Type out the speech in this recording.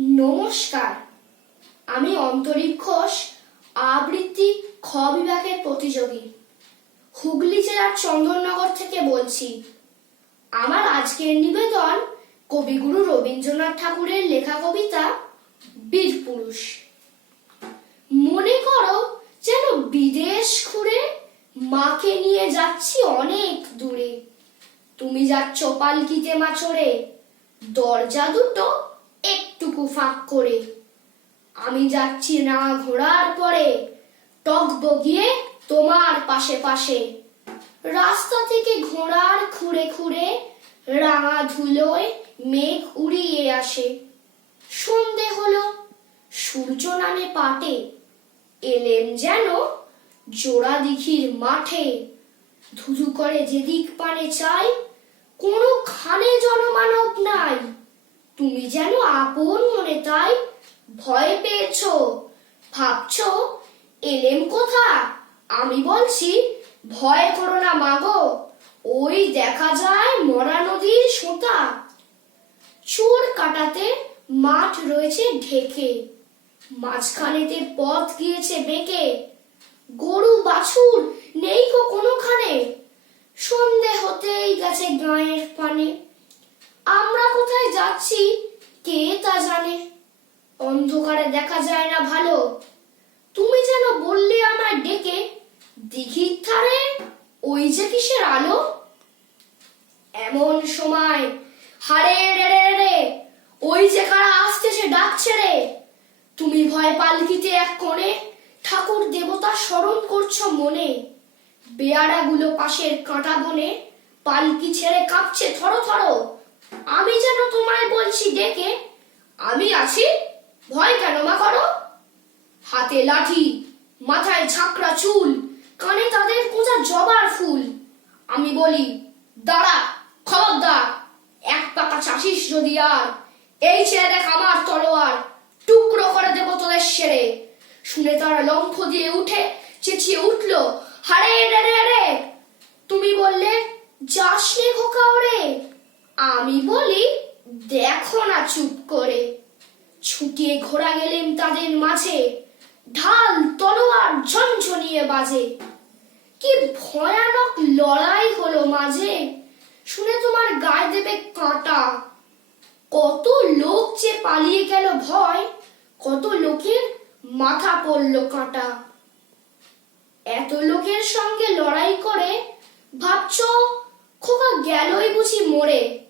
নমস্কার। আমি অন্তরীপ ঘোষ আবৃত্তি খ বিভাগের প্রতিযোগী। হুগলি জেলার চন্দননগর থেকে বলছি। আমার আজকের নিবেদন কবিগুরু রবীন্দ্রনাথ ঠাকুরের লেখা কবিতা বীর পুরুষ। মনে করো যেন বিদেশ ঘুরে মাকে নিয়ে যাচ্ছি অনেক দূরে। তুমি যাচ্ছ পালকিতে মাছরে দরজা দুটো একটুকু ফাঁক করে। আমি যাচ্ছি না ঘোড়ার পরে। টক বগিয়ে তোমার পাশে পাশে। রাস্তা থেকে ঘোড়ার খুঁড়ে খুঁড়ে রাঙা ধুলোয় মেঘ উড়িয়ে আসে। সন্ধে হলো, সূর্য নামে পাটে। এলেম যেন জোড়া দিঘির মাঠে। ধুধু করে যেদিক পানে চাই, কোনো খানে জনমানব নাই। তুমি যেন আপন মনে তাই ভয় পেয়েছ। ভাবছ, এলেম কোথা? আমি বলছি, ভয় করো না মাগো, ওই দেখা যায় মরা নদীর সোঁতা। চোর কাটাতে মাঠ রয়েছে ঢেকে, মাঝখানেতে পথ গিয়েছে বেঁকে। গরু বাছুর নেই গো কোনোখানে, সন্ধে হতেই গেছে গায়ের পানে। আমরা কোথায় যাচ্ছি? কে তা জানে? অন্ধকারে দেখা যায় না ভালো। তুমি যেন বললে আমায় ডেকে, দিঘির ধারে ওই যে কিসের আলো? এমন সময়, হারে, রে রে রে ওই যে কারা আসতেছে ডাকছে রে। তুমি ভয় পালকিতে এক কোণে ঠাকুর দেবতা স্মরণ করছ মনে। বেয়ারাগুলো পাশের কাঁটা বনে পালকি ছেড়ে কাঁপছে থরো থরো। আমি যেন তোমায় বলছি, ডেকে। আমি আছি। ভয় কেন মা করো? হাতে লাঠি, মাথায় ঝাঁকড়া চুল, কানে তাদের কোঁচা জবার ফুল। আমি বলি, দাঁড়া, খবরদার, এক পাকা চাষিস যদি আর, এই ছেড়ে দেখ আমার তলোয়ার, টুকরো করে দেবো তোদের সেরে। শুনে তারা লম্ফ দিয়ে উঠে চেঁচিয়ে উঠল, হারে, রে রে রে, তুমি বললে যাস নে খোকা ওরে আমি বলি, দেখো না চুপ করে। ছুটিয়ে ঘোরা গেলেন তাদের মাঝে। ঢাল, তলোয়ার ঝনঝনিয়ে বাজে। কি ভয়ানক লড়াই হলো মাঝে। শুনে তোমার গায়ে দেবে কাঁটা। কত লোক যে পালিয়ে গেল ভয়, কত লোকের মাথা পড়ল কাঁটা। এত লোকের সঙ্গে লড়াই করে ভাবছ, খোকা গেলই বুঝি মরে।